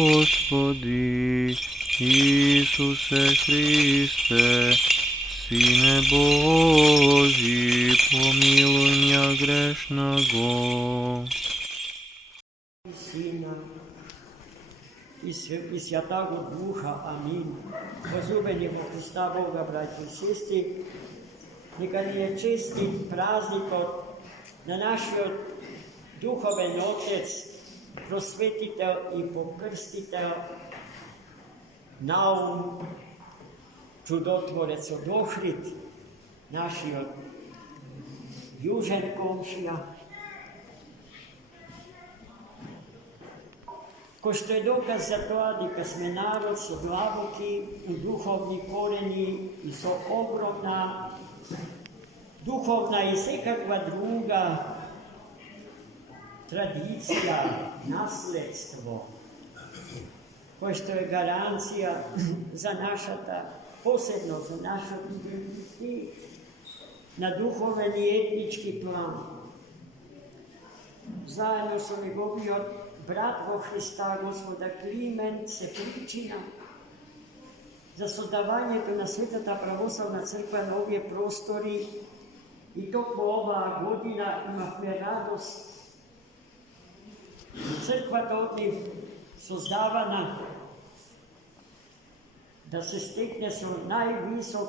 Господи Ісусе Христе, Сине Божий, помилуй меня грешного. І Сина, і Святого Духа. Амінь. Возлюблені во Христа Бога, браті і сестри, нека ни je čestit praznik na naš duhoven Otec, prosvetitelj i pokrstitelj, Naum, čudotvorec od Ohrid, naši od Južen Komšija. Ko što je dokaz za to, da smo narod so glavoki u duhovni koreni i so ogromna duhovna i svekakva druga tradicija, nasledstvo, koje što je garancija za naša posebno za naša i na duhoven i etnički plan. Zajedno su mi govorio brat vo Hrista, Gospoda Kliment, se pričina za sodavanje to na Svetata pravoslavna crkva na ovje prostori i toko ova godina imamo radost. Crkva to od njih sozdavana da se stekne so najvisok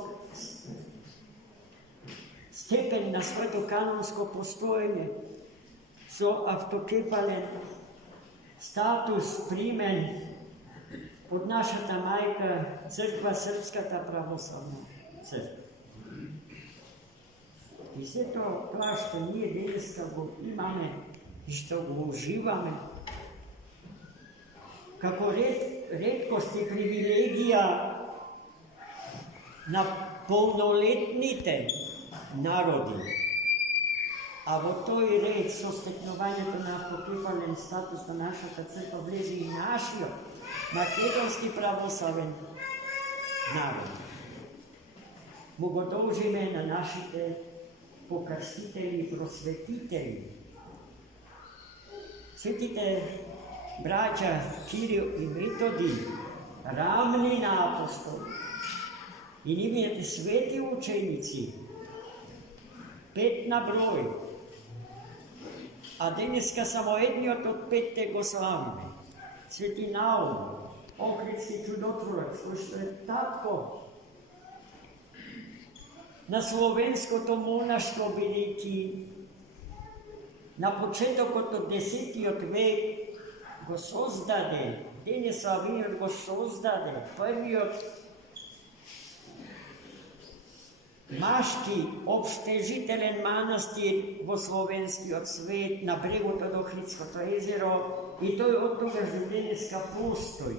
stepen na sveto kanonsko postojenje, so автокефален status primen od našата majka crkva Srpskата pravoslavna crkva. I sve to što nije deneska go imame i što go uživame, kako redkost i privilegija na polnoletnite narodi. A vo toj red so steknovanjето na автокефален статус на нашата църква влезе и нашиот македонски православен народ. Му го дължиме на нашите покрстители и просветители. Светите братя Кирил и Методи, равни на апостоли, и нивните свети ученици, 5 на брой, a deneska samo jedniot od 5 go slavime. Sveti Naum, ohridski čudotvorac, što je tako na slovensko to monaštvo veliki, na početok od 10. vek go sozdade, denesa vinjor go sozdade, prvi od maški obštežitelen manastir vo slovenski od svet na bregu od Ohridskoto jezero i to je od toga što deneska postoji.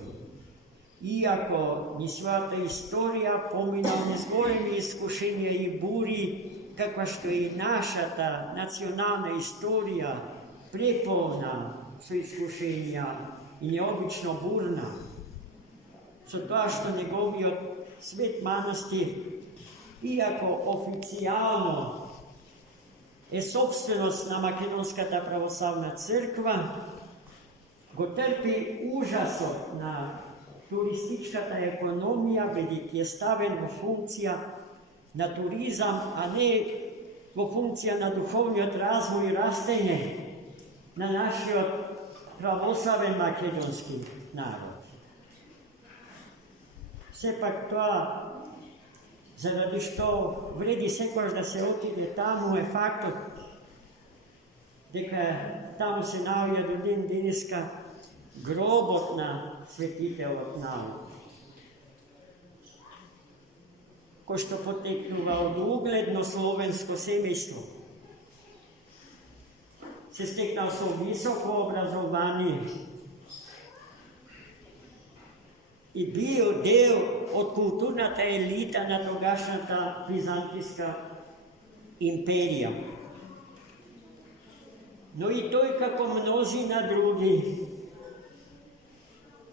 Iako ni svata istorija pominao nezgoreni iskušenja i buri, kakva što je i naša ta nacionalna istorija prepolna su iskušenja i neobično burna. So to što njegovio svet manastir, iako oficijalno je sobstvenost na Makedonskata pravoslavna crkva, go trpi užasot na turističkata ekonomija, vedit je staven vo funkcija na turizam, a ne vo funkcija na duhovni od razvoj i rastenje na naši pravoslaven makedonski narod. Sepak to zaradi što vredi sekvaš da se otide tamo je faktor deka tamo se navija do den deneska grobotna svetitev od Naum. Ko što poteknuva od ugledno slovensko semejstvo. Se steknal so visoko obrazovanje i bio del od kulturnata elita na togašnjata Vizantijska imperija. No i to je kako mnozi na drugi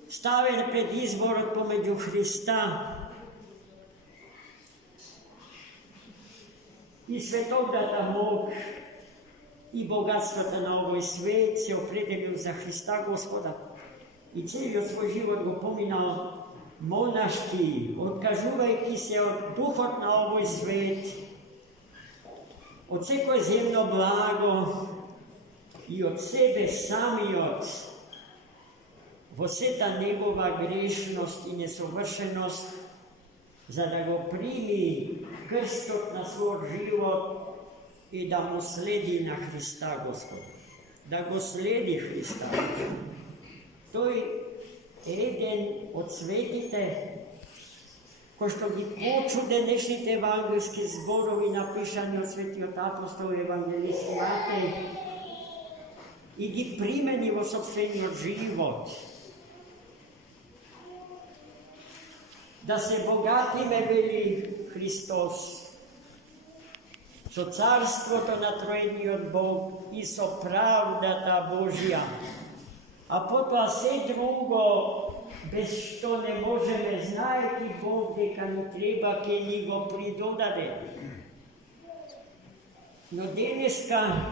staven pred izbor od pomeđu Hrista i svetog da mog и богатствата на овој свет, се определил за Христа Господа. И целиот свој живот го поминал монашки, откажувајќи се од духот на овој свет, од секој земно благо и од себе самиот, во сета негова грешност и несовршеност, за да го прими крстот на својот живот и да му следи на Христа Господа. Да го следи Христа. Тој е еден од светите, кој што ги почу денешните евангелски зборови напишани од светиот апостол евангелист Матеј и ги примени во собствениот живот. Да се богатиме, вели Христос, со царството на Троедниот Бог и со правдата Божја. А потоа се друго, без што не можеме, знаеки Бог дека ни треба, ке ни го придодаде. Но денеска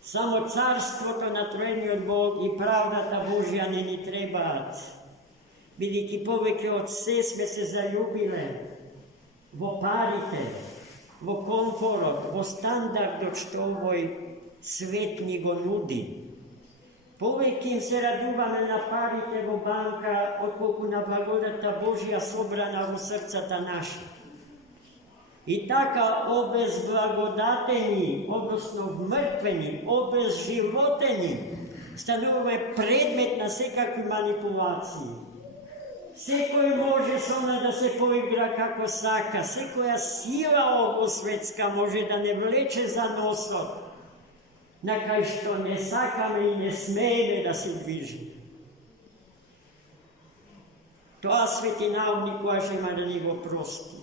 само царството на Троедниот Бог и правдата Божја не ни требаат. Бидејќи повеќе од се сме се заљубиле во парите, во комфорот, во стандардот што овој свет ни го нуди. Повеќе им се радуваме на парите во банка, отколку на благодата Божја собрана во срцата наши. И така обезблагодатени, односно вмртвени, обезживотени, стануваме предмет на секакви манипулации. Секој може со нас да се поигра како сака, секоја сила овосветска може да не влече за носот, на кај што не сакаме и не смееме да се движиме. Тоа светинал никогаш има да ни го прости.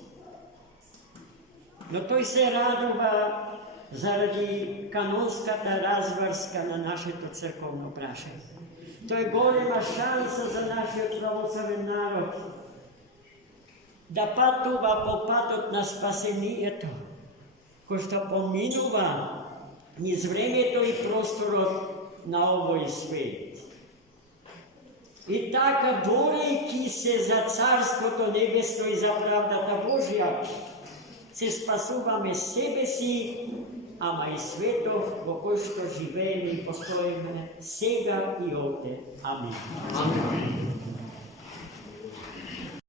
Но тој се радува заради канонската разврска на нашето црковно прашање. Тоа е голема шанса за нашиот православен народ да патува по патот на спасението, кој што поминува низ времето и просторот на овој свет. И така, борејќи се за Царството Небесно и за правдата Божја, се спасуваме себе си, ама и светов во кој што живееме и постоиме сега и овде. Амин.